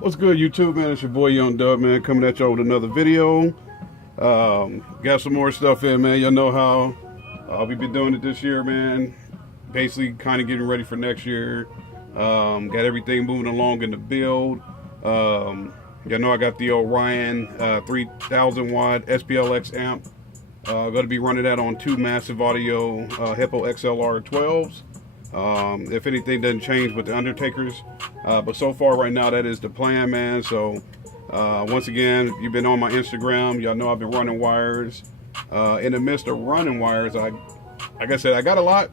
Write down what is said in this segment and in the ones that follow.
What's good, YouTube, man? It's your boy Young Dub, man, coming at y'all with another video. Got some more stuff in, man. Y'all know how we've been doing it this year, man. Basically, kind of getting ready for next year. Got everything moving along in the build. Y'all know I got the Orion 3000 watt SPLX amp. Going to be running that on two massive audio Hippo XLR 12s. If anything doesn't change with the Undertakers, but so far right now that is the plan, man. So once again, if you've been on my Instagram, y'all know I've been running wires. In the midst of running wires, like I said, I got a lot,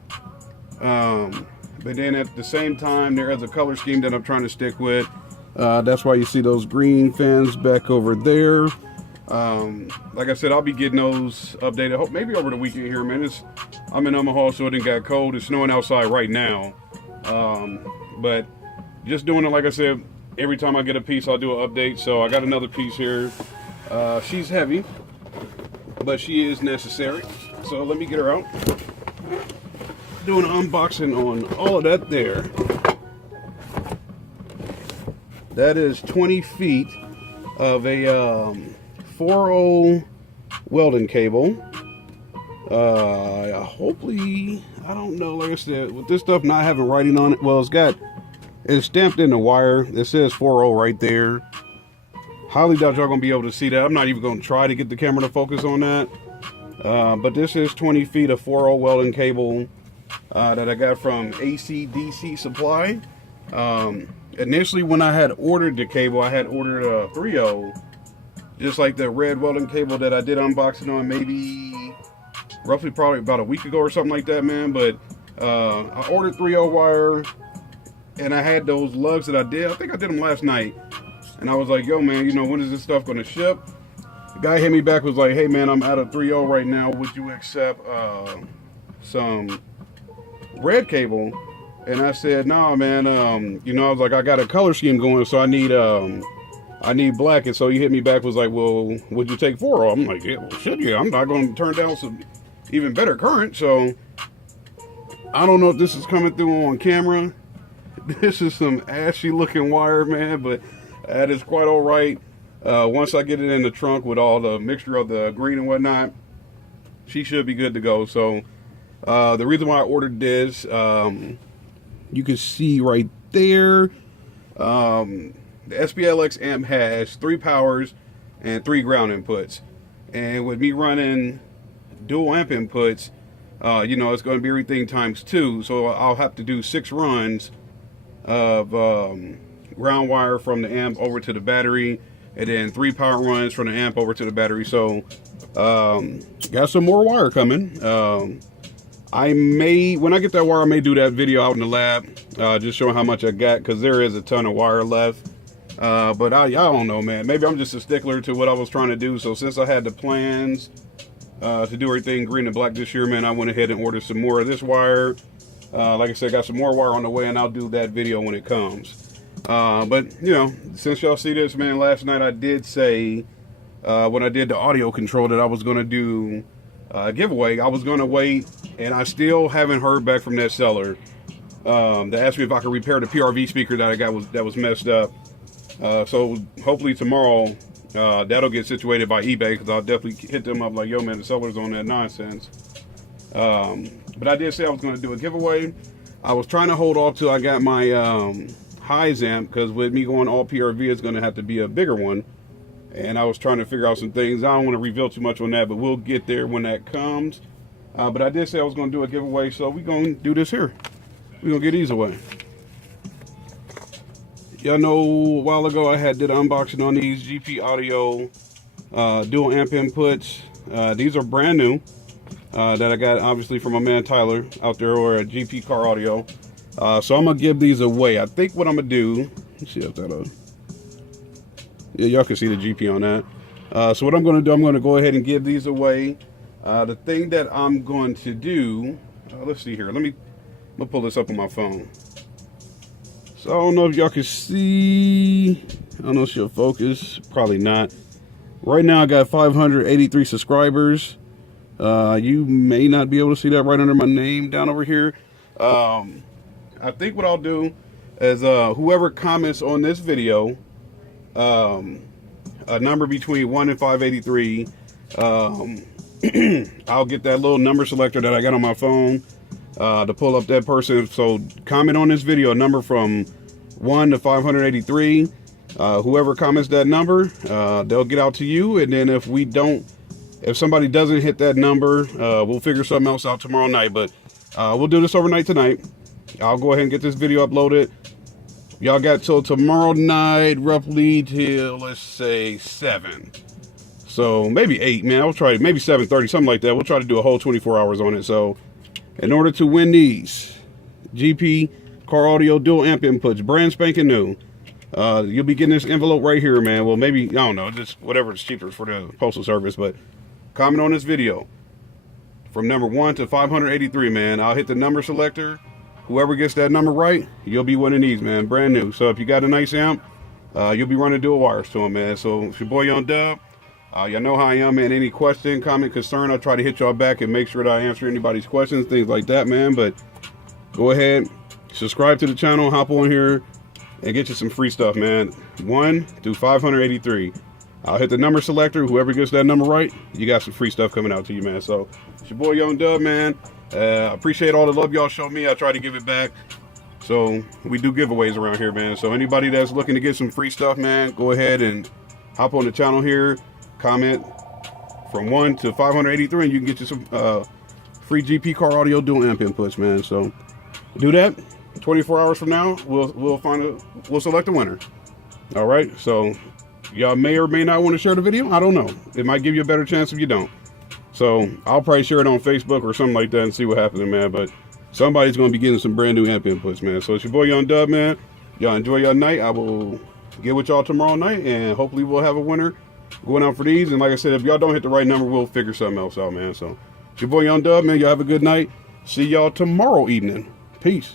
but then at the same time there is a color scheme that I'm trying to stick with. That's why you see those green fans back over there. Like I said, I'll be getting those updated maybe over the weekend here, man. I'm in Omaha, so it didn't got cold. It's snowing outside right now, but just doing it, like I said, every time I get a piece I'll do an update. So I got another piece here. She's heavy, but she is necessary, so let me get her out. Doing an unboxing on all of that there. That is 20 feet of a 4.0 welding cable. Hopefully, I don't know, like I said, with this stuff not having writing on it, well, it's stamped in the wire. It says 4.0 right there. Highly doubt y'all gonna be able to see that. I'm not even gonna try to get the camera to focus on that. But this is 20 feet of 4.0 welding cable that I got from AC/DC Supply. Initially, when I had ordered the cable, I had ordered a 3.0, just like the red welding cable that I did unboxing on maybe roughly probably about a week ago or something like that, man. But I ordered 3.0 wire, and I had those lugs that I think I did them last night, and I was like, yo, man, you know, when is this stuff gonna ship? The guy hit me back, was like, hey, man, I'm out of 3.0 right now, would you accept some red cable? And I said, no, man, you know, I was like, I got a color scheme going, so I need black. And so he hit me back, was like, well, would you take 4.0? I'm like, yeah, well, shit, yeah, I'm not going to turn down some even better current. So I don't know if this is coming through on camera. This is some ashy looking wire, man, but that is quite all right. Once I get it in the trunk with all the mixture of the green and whatnot, she should be good to go. So the reason why I ordered this, you can see right there, the SPLX amp has 3 powers and 3 ground inputs. And with me running dual amp inputs, you know, it's going to be everything times 2. So I'll have to do 6 runs of ground wire from the amp over to the battery, and then 3 power runs from the amp over to the battery. So got some more wire coming. When I get that wire, I may do that video out in the lab, just showing how much I got, because there is a ton of wire left. But I don't know, man. Maybe I'm just a stickler to what I was trying to do. So since I had the plans to do everything green and black this year, man, I went ahead and ordered some more of this wire. Like I said, got some more wire on the way, and I'll do that video when it comes. But, you know, since y'all see this, man, last night I did say, when I did the audio control, that I was going to do giveaway. I was going to wait, and I still haven't heard back from that seller. They asked me if I could repair the PRV speaker that I got that was messed up. So hopefully tomorrow that'll get situated by eBay, because I'll definitely hit them up like, yo, man, the seller's on that nonsense. But I did say I was going to do a giveaway. I was trying to hold off till I got my highs amp, because with me going all PRV, it's going to have to be a bigger one. And I was trying to figure out some things. I don't want to reveal too much on that, but we'll get there when that comes. But I did say I was going to do a giveaway, so we're going to do this here. We're going to get these away. Y'all know a while ago I did an unboxing on these GP Audio dual amp inputs. These are brand new, that I got obviously from my man Tyler out there over at GP Car Audio. So I'm going to give these away. I think what I'm going to do, let's see if that'll... Yeah, y'all can see the GP on that. So what I'm going to do, I'm going to go ahead and give these away. The thing that I'm going to do, let's see here. I'm going to pull this up on my phone. So I don't know if y'all can see. I don't know if she'll focus. Probably not. Right now I got 583 subscribers. You may not be able to see that right under my name down over here. I think what I'll do is whoever comments on this video a number between 1 and 583. I'll get that little number selector that I got on my phone to pull up that person. So comment on this video a number from 1 to 583. Whoever comments that number, they'll get out to you. And then if somebody doesn't hit that number, we'll figure something else out tomorrow night. But we'll do this overnight tonight. I'll go ahead and get this video uploaded. Y'all got till tomorrow night, roughly till, let's say, 7. So maybe 8, man. I'll try maybe 7:30, something like that. We'll try to do a whole 24 hours on it. So in order to win these GP car audio dual amp inputs, brand spanking new, you'll be getting this envelope right here, man. Well, maybe, I don't know, just whatever is cheaper for the postal service. But comment on this video from number 1 to 583, man. I'll hit the number selector. Whoever gets that number right, you'll be winning these, man. Brand new. So if you got a nice amp, you'll be running dual wires to them, man. So it's your boy Young Dub. Y'all know how I am, man. Any question, comment, concern, I'll try to hit y'all back and make sure that I answer anybody's questions, things like that, man. But go ahead, subscribe to the channel, hop on here, and get you some free stuff, man. 1 through 583. I'll hit the number selector. Whoever gets that number right, you got some free stuff coming out to you, man. So it's your boy Young Dub, man. Appreciate all the love y'all show me. I try to give it back. So we do giveaways around here, man. So anybody that's looking to get some free stuff, man, go ahead and hop on the channel here. Comment from 1 to 583, and you can get you some free GP car audio dual amp inputs, man. So do that. 24 hours from now, we'll select a winner. All right. So y'all may or may not want to share the video. I don't know. It might give you a better chance if you don't. So I'll probably share it on Facebook or something like that and see what happens, man. But somebody's going to be getting some brand new amp inputs, man. So it's your boy Young Dub, man. Y'all enjoy your night. I will get with y'all tomorrow night, and hopefully we'll have a winner going out for these. And like I said, if y'all don't hit the right number, we'll figure something else out, man. So it's your boy Young Dub, man. Y'all have a good night. See y'all tomorrow evening. Peace.